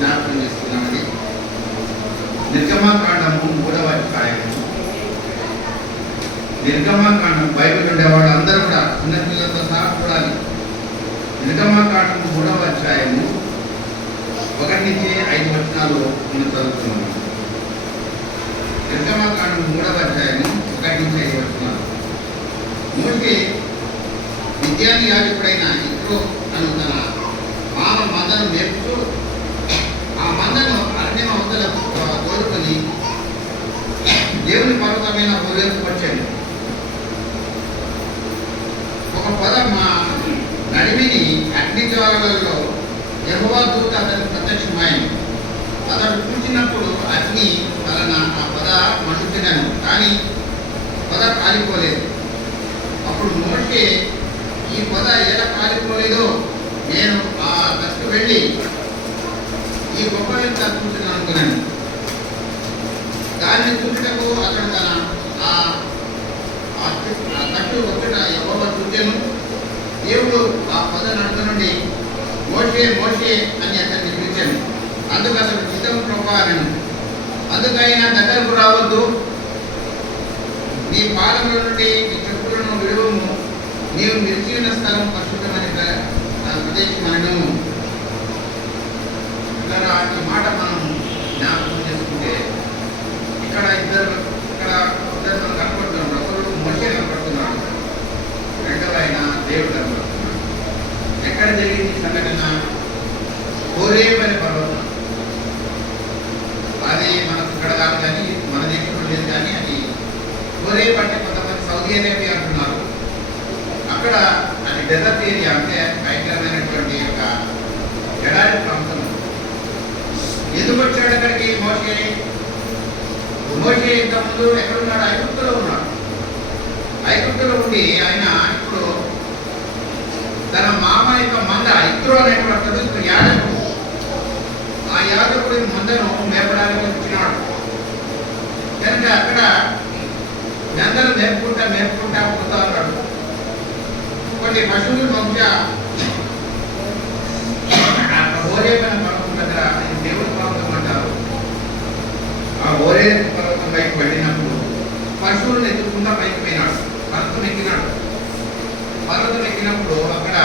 జ్ఞాపకం చేస్తున్నామని. నిర్గమాకాండము 3వ అధ్యాయము. నిర్గమాకాండం బైబిల్ ఉండేవాళ్ళు అందరూ కూడా చిన్న పిల్లలతో సహా చూడాలి. నిర్గమాకాండము 3వ అధ్యాయము 1 నుంచి 5 వచనాలు మనం చదువుతున్నాము. నిర్గమాకాండం 3వ అధ్యాయము 1 నుంచి 5 వచనాలు. మోషే మిద్యాను యాజకుడైన యిత్రో అను తన మామ మందను మేపుతూ ఆ మందను అరణ్యం అవతల తోడుకొని దేవుని పర్వతమైన హోరేబుకు వచ్చాడు. ఒక పొద మా నడిమిని అగ్ని జ్వాలలలో యెహోవా దూత అతనికి ప్రత్యక్షమైంది. అతడు చూసినప్పుడు అగ్ని వలన ఆ పొద మండుచున్నను, కానీ పొద కాలిపోలేదు. అప్పుడు మోషే, ఈ పొద ఎలా కాలిపోలేదో నేను ఆ దశకు వెళ్ళి ఈ గొప్ప వింత చూస్తున్నాను అనుకున్నాను. దాన్ని చూడటకు అతడు తన తట్టు ఒకట యెహోవా చూచెను. దేవుడు ఆ పొద నడుమ నుండి మోషే మోషే అని అతన్ని పిలిచాను. అందుకు అతడు చిత్తం ప్రభా అనను. అందుకైనా దగ్గరకు రావద్దు, నీ పాదముల నుండి నీ చెప్పులను విడువము, నీవు నిలిచి ఉన్న స్థలం పరిశుద్ధమని ప్రదేశమనను. ఇలా ఈ మాట మనం జ్ఞాపకం చేసుకుంటే ఇక్కడ ఇద్దరు మనం కనపడుతున్నాడు. ఒకరు మోషే కనపడుతున్నాడు, రెండవ ఆయన దేవుడు కనపడుతున్నాడు. ఎక్కడ జరిగింది ఈ సంఘటన? హోరేబు అనే పర్వతం. అది మనకు ఇక్కడ కాదు, కానీ మన దేశంలో లేదు, కానీ అది హోరేబు అంటే కొంతమంది సౌదీ అరేబియా అంటున్నారు. అక్కడ అది డెజర్ట్ ఏరియా, అంటే భయంకరమైనటువంటి ఒక ఎడారి ప్రాంతం. ఎందుకు వచ్చాడు అక్కడికి మోషే? ఇంతకుముందు ఎక్కడున్నాడు? ఐగుప్తులో ఉన్నాడు. ఐగుప్తులో ఉండి ఆయన ఇప్పుడు తన మామ యొక్క మంద ఇత్రో అనేటువంటి యాజకుడు, ఆ యాజకుడి మందను మేపడానికి వచ్చినాడు. కనుక అక్కడ మందను మేపుకుంటా పోతా ఉన్నాడు. కొన్ని పశువులు బహుశా హోరేబు అనే పర్వతం దగ్గర, దేవుడి పర్వతం అంటారు, ఆ హోరేబు పర్వతం పైకి వెళ్ళినప్పుడు పశువులను ఎత్తుకుంటా పైకి పోయినాడు. పర్వతం ఎక్కినప్పుడు అక్కడ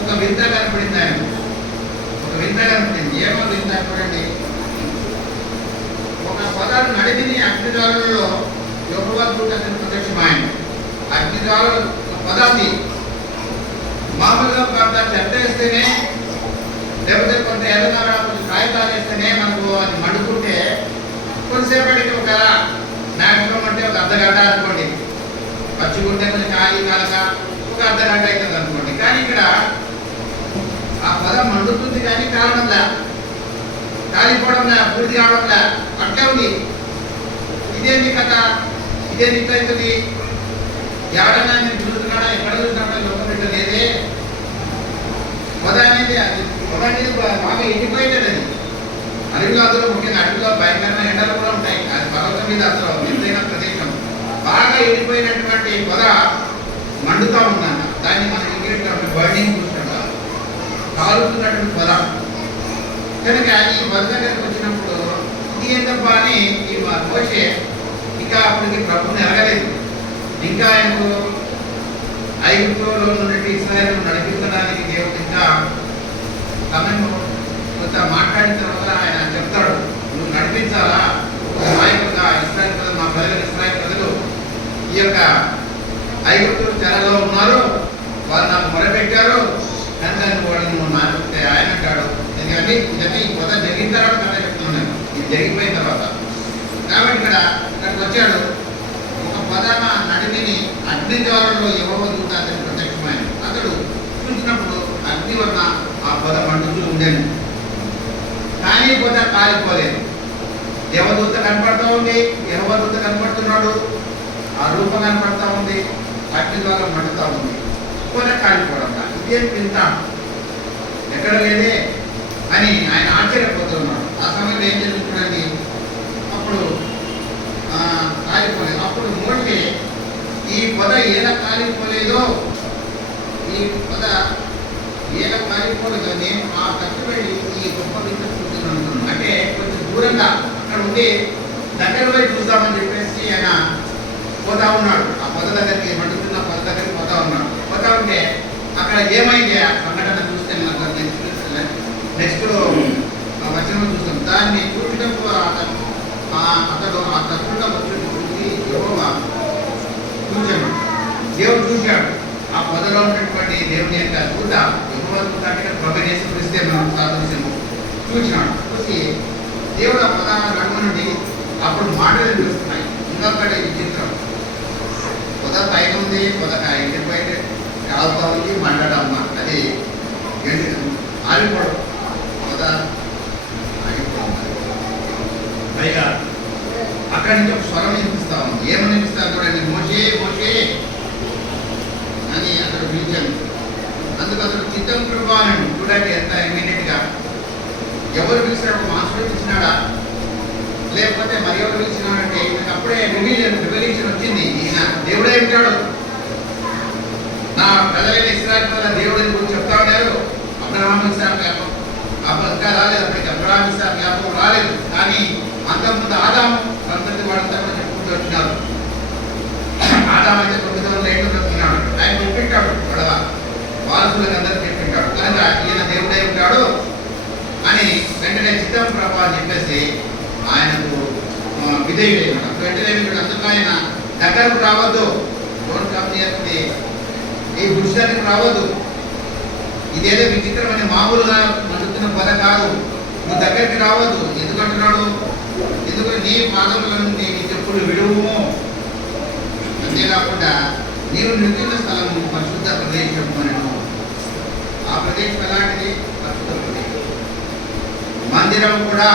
ఒక వింత కనపడింది. ఆయన ఒక వింత కనపడింది. ఏమో వింత చూడండి. ఒక పొదను నడిమిని అగ్నిజ్వాలలో యెహోవా దూత అతనికి ప్రత్యక్షమైంది. అగ్నిజ్వాలలు పదార్థి మామూలుగా కొంత చెత్త వేస్తేనే, లేకపోతే కొంత ఏదైనా కొంచెం కాగితాలు వేస్తేనే మనకు అది మండుకుంటే కొంతసేపటికి ఒక మ్యాక్సిమం అంటే ఒక అర్ధగంట అనుకోండి, పచ్చిగుంటే కొంచెం కాలక ఒక అర్ధగంట అవుతుంది అనుకోండి. కానీ ఇక్కడ ఆ పదం మండుతుంది, కానీ కావడంలా, కాలిపోవడంలా, పూర్తి కావడంలా, అట్లే ఉంది. ఇదేంటి కథ? ఇదేంటి ఇట్లా అవుతుంది? ఎవరైనా నేను చూస్తున్నాడా? ఎక్కడ చూస్తున్నాడా? లోపల ఇట్లా లేదే. పొద అనేది బాగా ఎండిపోయేది. అది అడవిలో, అందులో ముఖ్యంగా అడవిలో భయంకరమైన ఎండలు కూడా ఉంటాయి. అది పర్వతం మీద అసలు ఎంతైన ప్రదేశం. బాగా ఎండిపోయినటువంటి పొద మండుతూ ఉందన్న. దాన్ని మనం ఇంగ్లీష్లో బర్నింగ్ చూస్తుంటాం, కాలుతున్నటువంటి పొద. కనుక ఈ పొద దగ్గరికి వచ్చినప్పుడు ఇది ఏంటబ్బా అని ఈ మోషే ఇంకా అప్పటికి ప్రభువుని ఎరగలేదు. ఇంకా ఆయనకు ఐగుప్తులో నుండి ఇశ్రాయేలును నడిపించడానికి దేవుడు ఇంకా సమయం కొంత మాట్లాడిన తర్వాత ఆయన చెప్తాడు, నువ్వు నడిపించాలా నాయకుడుగా ఇశ్రాయేలు ప్రజలు, మా ప్రజలు, ఇశ్రాయేలు ప్రజలు ఈ యొక్క ఐగుప్తు చెరలో ఉన్నారు, వాళ్ళు నాకు మొరపెట్టారు, కనుక నువ్వు నాటితే ఆయన అంటాడు. ఎందుకంటే ఇదంటే ఈ కొత్త జరిగిన తర్వాత కథ చెప్తున్నాను, ఇది జరిగిపోయిన తర్వాత. కాబట్టి ఇక్కడికి వచ్చాడు. ఒక పదమ నడిమిని అగ్ని జ్వాలలో యెహోవా దూత అతనికి ప్రత్యక్షమైన. అతడు చూసినప్పుడు అగ్ని వలన ఆ పొద మండుతూ ఉండేను, కానీ పొద కాలిపోలేదు. దేవదూత కనపడుతూ ఉంది, యెహోవా దూత కనపడుతున్నాడు, ఆ రూపం కనపడుతూ ఉంది, అగ్ని ద్వారా మండుతూ ఉంది, పొద కాలిపోవడం. ఇదేం వింత, ఎక్కడ లేదే అని ఆయన ఆశ్చర్యపోతున్నాడు. ఆ సమయంలో ఏం జరుగుతుందండి? అప్పుడు కాలిపోలేదు. అప్పుడు మోషే, ఈ పొద ఎలా కాలిపోలేదో, ఈ పొద ఎలా కాలిపోలేదో నేను ఆ తట్టు వెళ్ళి ఈ గొప్ప వింత అంట. అక్కడ ఉండి దగ్గర పోయి చూద్దామని చెప్పేసి ఆయన పోతా ఉన్నాడు. ఆ పొద దగ్గరికి, మండుతున్న పొద దగ్గరికి పోతా ఉన్నాడు. పోతా ఉంటే అక్కడ ఏమైంది ఆ సంఘటన చూస్తే నెక్స్ట్ వచనం చూస్తాం. దాన్ని చూసినప్పుడు అతడు ఆ తత్వంలో వచ్చి చూసి యెహోవా చూశాడు. దేవుడు చూశాడు ఆ పొదలో ఉన్నటువంటి దేవుని యొక్క దూత, యెహోవా దూత అంటే ప్రభువైన యేసుక్రీస్తే మనం సాదృశ్యము చూసినాడు. చూసి దేవుడు ఆ పొద రంగు నుండి అప్పుడు మాటలు వినిపిస్తున్నాయి. ఇంకొకటి విచిత్రం, పొద పైన ఉంది, పొద ఇంటి బయట కాలుతా ఉంది, మండడమ్మ అది ఆరిపోవడం, పొద ఆగిపోతుంది. పైగా అక్కడి నుంచి ఒక స్వరం వినిపిస్తా ఉంది. ఏమని వినిపిస్తారు చూడండి, మోషే మోషే అని అతడు పిలిచాను. అందుకు అతడు చిత్తం ప్రభా అని చూడండి ఎంత ఇమీడియట్గా. ఎవరు పిలిచినాడు? మాస్టర్ పిలిచినాడా లేకపోతే మరి ఎవరు పిలిచినాడంటే ఈయనకు అప్పుడే రివల్యూషన్ వచ్చింది. ఈయన దేవుడే ఉంటాడు, నా ప్రజలైన ఇశ్రాయేలు వల్ల దేవుడిని గురించి చెప్తా ఉన్నారు. అబ్రహాం ఇస్సాకు యాకోబు ఇంకా రాలేదు, అప్పటికి అబ్రహాం ఇస్సాకు యాకోబు రాలేదు. కానీ అంతకుముందు ఆదాము సంతతి వాళ్ళంతా కూడా చెప్పుకుంటూ వచ్చినారు. ఆదాము అయితే 900 ఏళ్ళు బ్రతికినాడు. ఆయన చెప్పింటాడు వాళ్ళ వారసులకు అందరూ చెప్పింటాడు. కనుక ఈయన దేవుడై ఉంటాడు అని వెంటనే చిత్తం ప్రభా అని చెప్పేసి ఆయనకు విధేయుడైనాడు. వెంటనే వీడు అందుకు ఆయన దగ్గరకు రావద్దు, డోంట్ కమ్ నియర్ ది, ఈ వృక్షానికి రావద్దు, ఇదేదో విచిత్రమైన మామూలుగా మండుతున్న పొద కాదు, నువ్వు దగ్గరికి రావద్దు. ఎందుకంటున్నాడు? ఎందుకంటే నీ పాదముల నుండి నీ చెప్పులు విడువు. అంతేకాకుండా నీవు నిల్చున్న స్థలము పరిశుద్ధ ప్రదేశం అనను. ఆ ప్రదేశం ఎలాంటిది? పరిశుద్ధ ప్రదేశం. మందిరం కూడా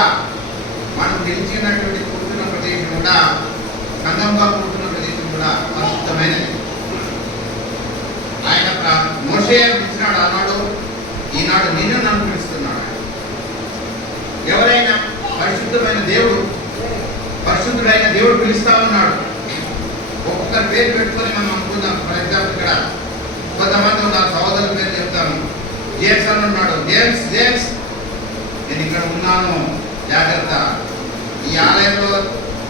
మనం నిలిచినటువంటి కూర్చున్న ప్రదేశం కూడా, సంఘంగా కూర్చున్న ప్రదేశం కూడా పరిశుద్ధమైనది. ఆయన మోషే పిలిచినాడు ఆనాడు, ఈనాడు నిన్ను నన్ను పిలుస్తున్నాడు. ఎవరైనా పరిశుద్ధమైన దేవుడు, పరిశుద్ధుడైన దేవుడు పిలుస్తా ఉన్నాడు. ఒక్కొక్కరి పేరు పెట్టుకొని మనం అనుకుందాం. ఫర్ ఎగ్జాంపుల్ ఇక్కడ కొంతమంది ఉన్నారు, సహోదరుల పేరు చెప్తాను. జేమ్స్ అని ఉన్నాడు. జేమ్స్ జేమ్స్ నేను ఇక్కడ ఉన్నాను, జాగ్రత్త. ఈ ఆలయంలో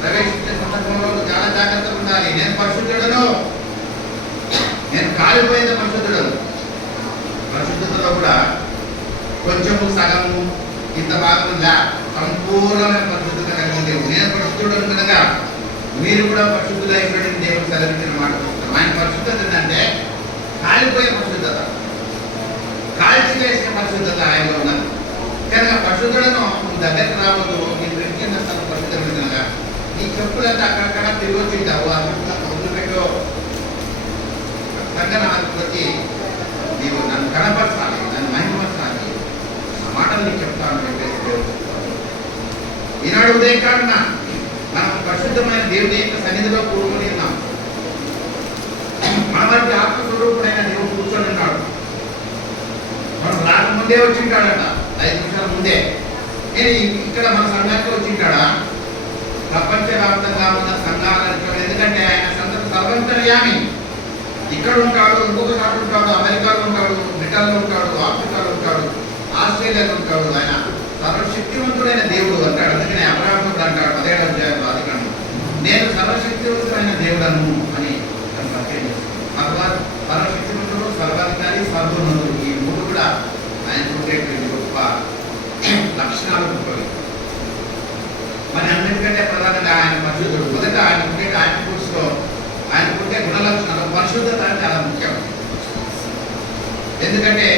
ప్రవేశించే సందర్భంలో చాలా జాగ్రత్తగా ఉండాలి. నేను పరిశుద్ధుడను, నేను కాలిపోయిన పరిశుద్ధుడను. పరిశుద్ధతలో కూడా కొంచెము సగము ఇంత భాగం లే, సంపూర్ణమైన పరిశుద్ధత కలిగిన దేవుడు. నేను పరిశుద్ధుడను కనుక మీరు కూడా పరిశుద్ధులు అయిపోయిన దేవుడు సెలవించిన మాట. ఆయన పరిశుద్ధత ఏంటంటే కాలిపోయే పరిశుద్ధత, కాల్చి వేసిన పరిశుద్ధత ఆయనలో ఉన్నది. కనుక పరిశుద్ధులను నువ్వు దగ్గరికి రావద్దు. నేను పెరిగిన స్థలం పరిశుద్ధమైన కనుక నీ చెప్పులంతా అక్కడక్కడ తిరిగి వచ్చింటావు. అక్కడ పెట్టు సంఘన వచ్చి నీవు నన్ను కనపరచాలి, నన్ను మహిమపరచాలి, ఆ మాటలు నీకు చెప్తాను చెప్పేసి దేవుడు. ఈనాడు ఉదయకాలన మనం పరిశుద్ధమైన దేవుని యొక్క సన్నిధిలో కూర్చొని ఉన్నాం. మన మధ్య ఆత్మస్వరూపుడైన దేవుడు కూర్చొని ఉన్నాడు. మనం రాకముందే వచ్చింటాడట, 5 నిమిషాల ముందే. నేను ఇక్కడ మన సంఘానికి వచ్చింటాడా? ప్రపంచవ్యాప్తంగా ఉన్న సంఘాలను, ఎందుకంటే ఆయన సర్వంతర్యామి. ఇక్కడ ఉంటాడు, ఇంకొక చోట ఉంటాడు, అమెరికాలో ఉంటాడు, బ్రిటన్లో ఉంటాడు, ఆఫ్రికాలో ఉంటాడు, ఆస్ట్రేలియాలో ఉంటాడు. ఆయన సర్వశక్తివంతుడైన దేవుడు అంటాడు. అందుకనే అబ్రహాము అంటాడు 17వ అధ్యాయంలో, అందుకని నేను సర్వశక్తివంతుడైన దేవుడను అని భగవాన్. సర్వశక్తివంతుడు, సర్వాధికారి, సర్వోన్నతుడు, ఈ 3 కూడా ఆయన ఉండేటువంటి గొప్ప లక్షణాలు గొప్పవి. మరి అన్నిటికంటే ప్రధానంగా ఆయన పరిశుద్ధుడు. మొదట ఆయన ఉండే ఆట్రిబ్యూట్స్లో ఆయన ఉండే గుణలక్షణాలు పరిశుద్ధత చాలా ముఖ్యం. ఎందుకంటే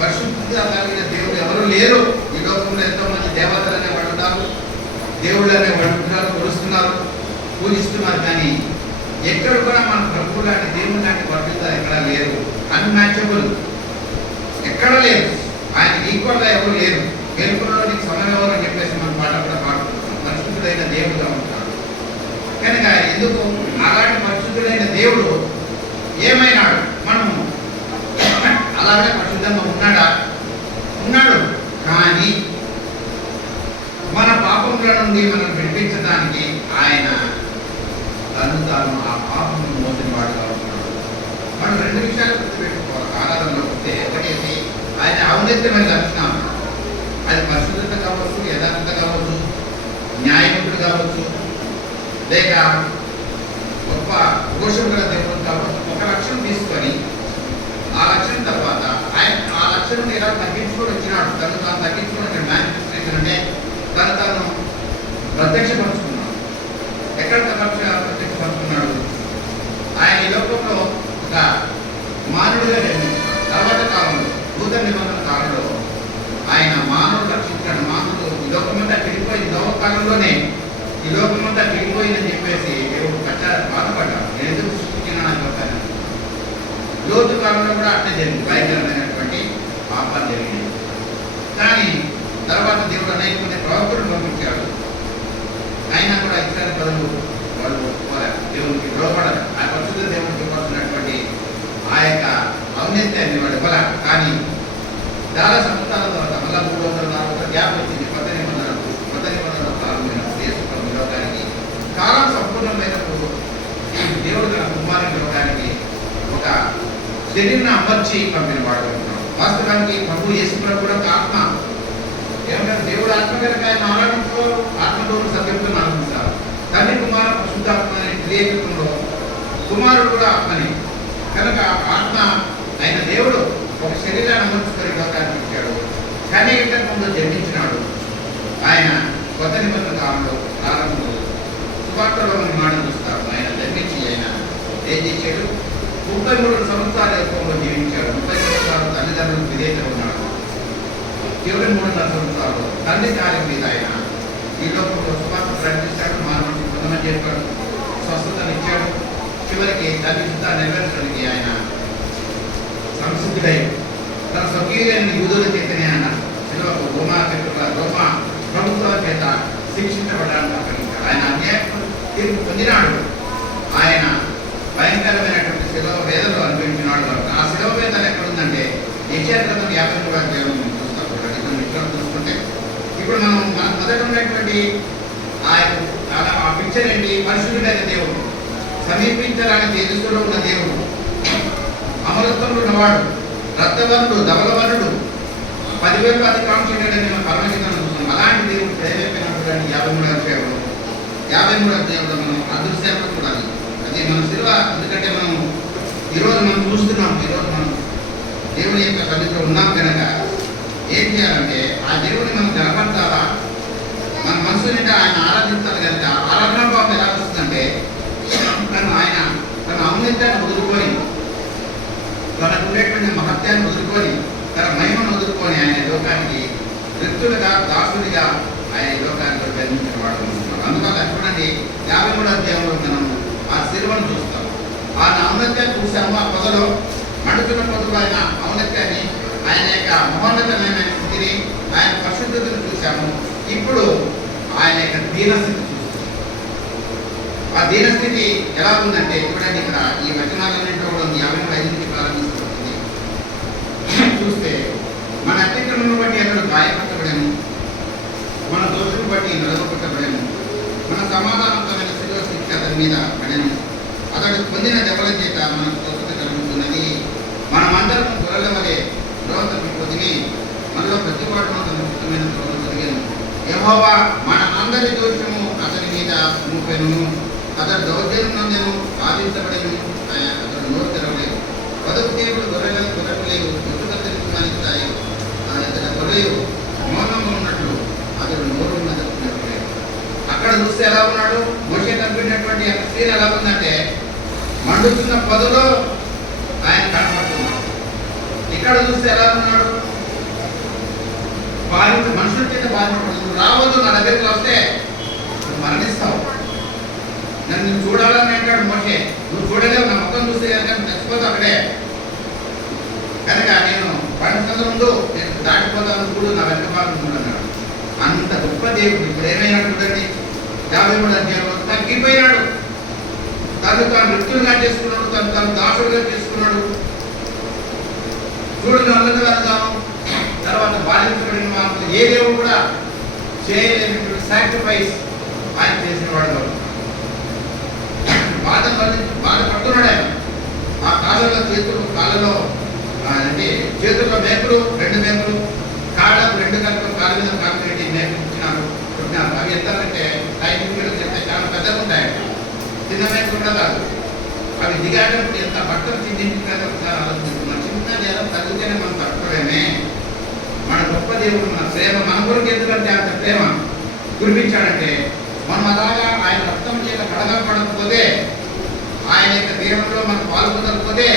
పరిశుద్ధత కలిగిన దేవుడు ఎవరు లేరు. ఈ లోకంలో ఎంతో మంది దేవతలు అనేవాళ్ళు ఉన్నారు, దేవుళ్ళు అనేవాళ్ళు ఉన్నారు, కొలుస్తున్నారు, పూజిస్తున్నారు. కానీ ఎక్కడ కూడా మన ప్రభువు లాంటి దేవుడు లాంటి పరిశుద్ధత ఎక్కడ లేరు. అన్మ్యాచబుల్ ఎక్కడ లేరు. ఆయన ఈక్వల్గా ఎవరు లేరు. గెలుపులో నీకు సమయం ఎవరు అని చెప్పేసి మన పాట కూడా పాడుతున్నాం. పరిశుద్ధుడైన దేవుడుగా ఉంటాడు. కనుక ఎందుకు అలాంటి పరిశుద్ధుడైన దేవుడు ఏమైనాడు? మనము అలాగే పరిశుద్ధంగా ఉన్నాడా? ఉన్నాడు. కానీ మన పాపముల నుండి మనం విడిపించడానికి ఆయన తను తాను ఆ పాపము మోసిన వాడుగా ఉన్నాడు. మనం 2 విషయాలు గుర్తుపెట్టుకోవాలి ఆరాధనలో వస్తే. ఒకటి ఆయన ఔన్నత్యమైన లక్షణం, అది పరిశుద్ధత కావచ్చు, యథార్థత కావచ్చు, న్యాయవంతుడు కావచ్చు, లేక గొప్ప దోషం గల దేవుడు కావచ్చు, ఒక లక్షణం తీసుకొని ఆ లక్షణం తర్వాత ఆయన ఆ లక్షణం ఎలా తగ్గించుకొని వచ్చినాడు, తను తాను తగ్గించుకుని మేనిఫెస్టేషన్ అంటే తను తాను ప్రత్యక్షపరుచుకున్నాడు. ఎక్కడ ప్రత్యక్షపరుచుకున్నాడు? ఆయన ఈ లోకంలో ఒక మానవుడిగా నిర్మించాడు. తర్వాత కాలంలో నూతన నిబంధన కాలంలో ఆయన మానవుడు రక్షించాడు. మానవుడు ఈ లోకమంతా చెడిపోయింది, కాలంలోనే ఈ లోకమంతా చెడిపోయిందని చెప్పేసి దేవుడు బాధపడ్డాడు. నేను ఎందుకు సృష్టించినాను లోకాన్ని. లోతు కాలంలో కూడా అట్లే జరిగింది, భయంకరమైనటువంటి పాపాలు జరిగింది. కానీ తర్వాత దేవుడు అనేక మంది ప్రవక్తలను పంపించాడు. అయినా కూడా ఇతర పనులు వాళ్ళు ఒప్పుకోలేరు, దేవునికి లోపడరు. ఆ పరిశుద్ధ దేవునికి ఇవ్వాల్సినటువంటి ఆ యొక్క ఔన్నత్యాన్ని వాడు ఇవ్వలేరు. కానీ చాలా సంవత్సరాల తర్వాత మళ్ళా 340 గ్యాప్ వచ్చింది. కొత్త నిబంధనలు ప్రారంభమైనప్పుడు యేసు ప్రభు లోకానికి కాలం సంపూర్ణమైనప్పుడు దేవుడు తన కుమారుని లోకానికి ఒక శరీరాన్ని అమర్చి పంపిన వాడు అంటున్నాడు. వాస్తవానికి ప్రభు యేసు ప్రభు కూడా ఆత్మ. ఏమంటారు? దేవుడు ఆత్మ కనుక ఆయన ఆరాధించో ఆత్మతో సత్యంతో ఆనందిస్తారు. తండ్రి కుమార పరిశుద్ధాత్మ అనే క్రియేకంలో కుమారుడు కూడా ఆత్మని కనుక ఆత్మ అయిన దేవుడు ఒక శరీరాన్ని అమర్చుకొని లోకానికి ఇచ్చాడు. కానీ ఇంతకు ముందు జన్మించినాడు. ఆయన కొత్త నిబంధన కాలంలో ప్రారంభంలో సువార్తలో మాట చూస్తాము. ఆయన జన్మించి ఆయన ఏం చేశాడు? 33 సంవత్సరాల ఎక్కువలో జీవించాడు. 30 సంవత్సరాలు తల్లిదండ్రులు విధేయత ఉన్నాడు. 23.5 సంవత్సరాలు తండ్రి కార్యం మీద ఆయన ఈ లోకంలో సువార్త ప్రకటించాడు. మానవుడికి కొంతమంది చెప్పాడు, స్వస్థతను ఇచ్చాడు. చివరికి తల్లి చిత్తాన్ని నెరవేర్చడానికి ఆయన సంసిద్ధుడై తన స్వకీయులైన యూదుల చేతనే ఆయన శిలువకు రోమా ప్రభుత్వాల చేత శిక్షించబడడానికి అప్పగించాడు. ఆయన అన్యాయం తీర్పు పొందినాడు. ఆయన భయంకరమైనటువంటి శిలువ వేదనలు అనుభవించినాడు. ఆ శిలువ వేదన ఎక్కడుందంటే యెషయా 53 చూస్తాం. ఇక్కడ చూసుకుంటే ఇప్పుడు మనం మొదట ఉన్నటువంటి ఆ పిక్చర్ ఏంటి? పరిశుద్ధుడైన దేవుడు, సమీపించరాని తేజస్సులో ఉన్న దేవుడు, అమరత్వంలో ఉన్నవాడు, రక్తవర్ణుడు, ధవలవర్ణుడు, 10,000 అధికాంక్షడని మనం పరమగీతం చూస్తున్నాం. అలాంటి దేవుడు ప్రేమైపోయినప్పుడు 53వ అధ్యాయంలో మనం అదృశ్యంగా చూడాలి. అది మన శిలువ. ఎందుకంటే మనం ఈరోజు మనం చూస్తున్నాం, ఈరోజు మనం దేవుని యొక్క సన్నిధిలో ఉన్నాం కనుక ఏం చేయాలంటే ఆ దేవుడిని మనం గనపరచాలా, మన మనసు నిండా ఆయన ఆరాధించాలి కనుక ఆరాధన భావం ఎలా వస్తుందంటే ఆయన తన ఔన్నత్యాన్ని వదులుకొని, తనకు ఉండేటువంటి మహత్యాన్ని వదులుకొని, తన మహిమను వదులుకొని ఆయన లోకానికి వ్యక్తులుగా దాసుడిగా ఆయన లోకానికి జన్మించిన వాడు. అందువల్ల చూడండి 53వ అధ్యాయంలో మనం ఆ శిలువను చూస్తాం. ఆ ఔన్నత్యాన్ని చూసాము. ఆ పొదలో మండుతున్న పొదలో ఆయన ఔన్నత్యాన్ని, ఆయన యొక్క మహోన్నతమైన స్థితిని, ఆయన పరిశుద్ధతను చూసాము. ఇప్పుడు ఆయన యొక్క దీనస్థితి చూస్తాం. ఆ దీనస్థితి ఎలా ఉందంటే చూడండి, ఇక్కడ ఈ వచనాలన్నింటిలో కూడా 55 నుంచి ప్రారంభిస్తుంది. చూస్తే మన అతిక్రమను బట్టి అతడు గాయపరచబడేను, మన దోషులను బట్టి నలగొట్టబడేను, మన సమాధానమైన శిలువ శిక్ష అతని మీద పడెను, అతడు పొందిన దెబ్బల చేత మనకు స్వస్థత కలుగుతున్నది. మనమందరం గొర్రెల వలె ద్రోహతను పొంది మనలో ప్రతి వాడును తన ఇష్టమైన ద్రోహం కలిగాను. యెహోవా మన అందరి దోషము అతని మీద మోపెను, అతడు దౌర్జన్యం నందెను, బాధించబడెను, అతడు నోరు తెరవలేదు. బతుకు దేవుడు గొర్రెలను గొర్రెలేవు, దుఃఖతను మానిస్తాయి. అతడు గొర్రెలు మౌనంగా ఉన్నట్లు అతడు నోరు ఉన్నది. అక్కడ చూస్తే ఎలా ఉన్నాడు? మోషే కనిపినటువంటి స్త్రీలు ఎలా ఉందంటే మండుతున్న పొదలో ఆయన కనపడుతున్నాడు. ఇక్కడ చూస్తే ఎలా ఉన్నాడు? మనుషుల చేత బాధించబడుతుంది. రావద్దు, నా దగ్గరికి వస్తే నువ్వు మరణిస్తావు, నన్ను చూడాలని అంటాడు మోషే. నువ్వు చూడలేవు, నా మొత్తం చూస్తే కనుక చచ్చిపోతావు అక్కడే. కనుక నేను పండుగ ముందు నేను దాటిపోతాను, చూడు నా వెనక భాగం చూడన్నాడు. అంత గొప్ప దేవుడు ఇప్పుడు ఏమైనా చూడండి, 53వ అధ్యాయంలో తగ్గిపోయినాడు. తను తాను వ్యక్తులుగా చేసుకున్నాడు, తను దాసుడుగా చేసుకున్నాడు. చూడని అన్నది వెళ్తాను. తర్వాత బాధించబడిన వాళ్ళు ఏ దేవుడు కూడా చేయలేనటువంటి సాక్రిఫైస్ ఆయన చేసిన వాడు. బాధపడుతున్నాడు ఆయన. ఆ కాళ్ళలో అంటే చేతుల్లో మేకులు, 2 మేకులు, కాళ్ళకు 2 కలిపి కాళ్ళ మీద కాంక్రీట్ మేకులు ఇచ్చినారు. అవి ఎంతంటే చిన్నవేకుండా కాదు, అవి దిగాటప్పుడు ఎంత బట్టలు చిందించుకుంటే ఒకసారి ఆలోచిస్తున్నాం. చిన్న నేల తగ్గితేనే మనం తట్టుకోలేమే. మన గొప్ప దేవుడు, మన ప్రేమ మన కొరకు ఎందుకంటే అంత ప్రేమ కురిపించాడంటే, మనం అలాగా ఆయన రక్తం చేత కడగపడకపోతే, ఆయన యొక్క దేవుడిలో మనం పాల్గొనకపోతే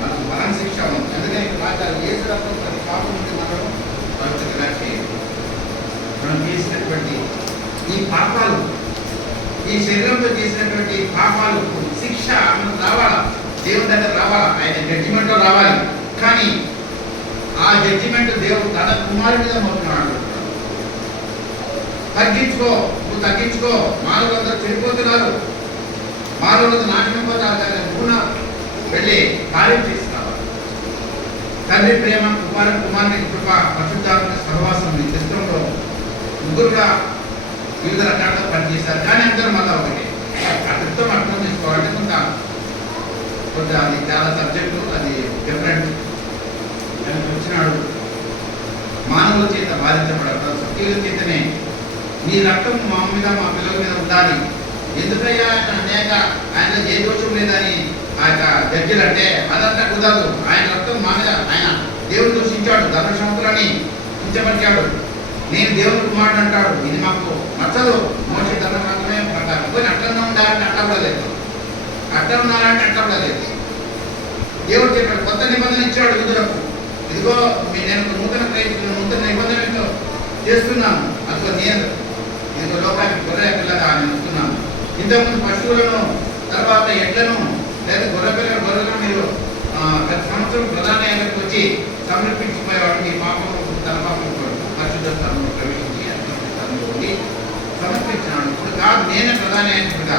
మనకు మరణ శిక్ష ఉంది. అందుకని రాజాలు ఏసు రక్తం ప్రతి పాపం నుండి మనం పవిత్రంగా చేయాలి. మనం చేసినటువంటి ఈ పాపాలు, ఈ శరీరంలో చేసినటువంటి పాపాలు శిక్ష మనకు రావాలా, దేవుని దగ్గర రావాలా, ఆయన జడ్జిమెంట్లో రావాలి. కానీ ఆ జడ్జిమెంట్ దేవుడు తన కుమారుడి మీద మోస్తున్నాడు. తగ్గించుకో, నువ్వు తగ్గించుకో, మానవులందరూ చెడిపోతున్నారు, మానవులందరూ నాశనం పోతారు, కానీ నువ్వు వెళ్ళి కార్యం చేసి రావాలి. తండ్రి ప్రేమ, కుమారుని కృప, పరిశుద్ధాత్మ సహవాసం ఈ చిత్రంలో ముగ్గురుగా వివిధ రకాలుగా పనిచేశారు. కానీ అందరూ మళ్ళీ ఒకటి అర్థం అర్థం చేసుకోవాలంటే కొంత అది చాలా సబ్జెక్టు, అది డిఫరెంట్. వచ్చినాడు మానవుల చేత బాధించబడతారు, సత్యుల చేతనే నీ రక్తం మా మీద మా పిల్లల మీద ఉండాలి. ఎందుకయ్యా అనేక ఆయన ఏ దోషం లేదని ఆ యొక్క జడ్జిలు అంటే అదంతా కుదరదు. ఆయన రక్తం మా మీద, ఆయన దేవుడు దూషించాడు, ధర్మశాస్త్రాన్ని కించపరిచాడు, నేను దేవుని కుమారుడు అంటాడు. ఇది మాకు నచ్చదు. మోషే ధర్మశాస్త్రమే ప్రకారం పోయి అట్లనే ఉండాలంటే అట్లా కూడా లేదు, అట్లా ఉండాలంటే అట్లా కూడా లేదు. దేవుడు చెప్పాడు, కొత్త నిబంధన ఇచ్చాడు యూదులకు. ఇదిగో నేను నూతన నిబంధనతో చేస్తున్నాను, అదిగో నేను ఇదిగో లోకానికి గొర్రె పిల్లగా నేను వస్తున్నాను. ఇంతకుముందు పశువులను, తర్వాత ఎడ్లను లేదా గొర్రెలను మీరు ప్రతి సంవత్సరం ప్రధాన యాజకుడికి వచ్చి సమర్పించిపోయేవాడు. మీ పాపం తన పాపం పరిశుద్ధ స్థలంలో ప్రవేశించి ఉండి సమర్పించినాడు. ఇప్పుడు కాదు, నేనే ప్రధాన యాజకుడిగా,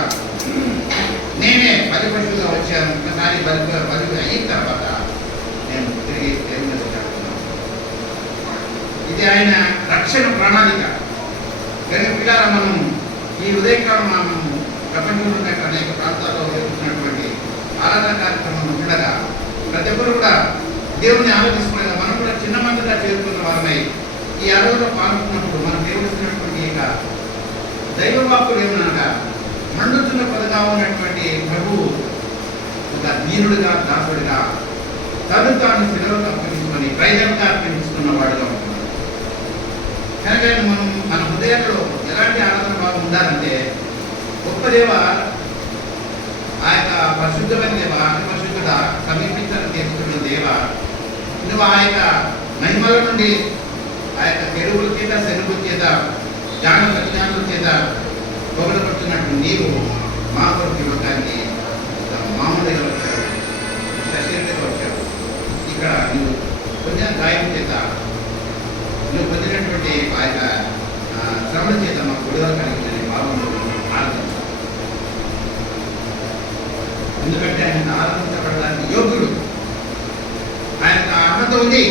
నేనే బలి పశువుగా వచ్చాను. ఒకసారి బలి అయిన తర్వాత నేను తిరిగి దేవుని చేస్తున్నాను. ఇది ఆయన రక్షణ ప్రణాళిక. కనుక పిల్లల మనం ఈ ఉదయకాలం మనం ప్రపంచంలో ఉన్న అనేక ప్రాంతాల్లో జరుగుతున్నటువంటి ఆరాధన కార్యక్రమం ఉండగా ప్రతి ఒక్కరు కూడా దేవుని ఆలోచించుకునేలా మనం కూడా చిన్న మందిగా చేరుకున్న వారమై ఈ ఆరాధనలో పాల్గొన్నప్పుడు మనం దేవుడిస్తున్నటువంటి ఇక దైవ వాక్కులు ఏమనగా, మండుతున్న పదగా ఉన్నటువంటి ప్రభువు ఒక దీనుడిగా, దాసుడిగా తను తాను సెలవుగా అర్పించుకొని ప్రజలుగా అర్పించుకున్న వాడుగా ఉంటున్నాడు. కనుక మనం మన హృదయంలో ఎలాంటి ఆనందం భావం ఉండాలంటే, గొప్ప దేవ, ఆ యొక్క పరిశుద్ధమైన దేవ, అతి పరిశుద్ధుడ, సమీపించాలని తెలుసుకున్న దేవ, నువ్వు ఆ యొక్క మహిమల నుండి ఆ యొక్క తెలుగుల చేత, శనుగుల చేత, జ్ఞాన ప్రజ్ఞానుల చేత పొగడబడుతున్నట్టు నీవు మా కొరకు లోకానికి మామూలుగా వచ్చావు, శరీరంగా వచ్చావు. ఇక్కడ నువ్వు కొంచెం గాయం చేత, నువ్వు పొందినటువంటి ఆ యొక్క శ్రమల చేత మాకు విడుదల కలిగిందని భావంలో ఆరాధించాలి. ఎందుకంటే ఆయన ఆరాధించబడడానికి యోగ్యుడు, ఆయనకు అర్హత ఉంది.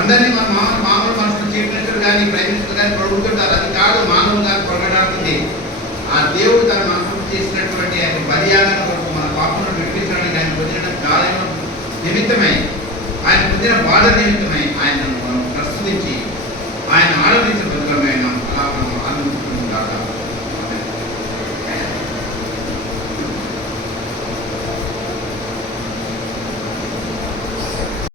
అందరినీ మన మామూలు మనుషులు చీఫ్ కానీ ప్రైమ్ మినిస్టర్ కానీ పొడుగుతుంటారు. అది కాదు మానవులు కానీ పొగడాడుతుంది. ఆ దేవుడు తన మనసు చేసినటువంటి ఆయన బలియాగన కొరకు మన పాపను విడిపించడానికి ఆయన పొందిన గాయం నిమిత్తమై, ఆయన పొందిన బాధ నిమిత్తమై ఆయన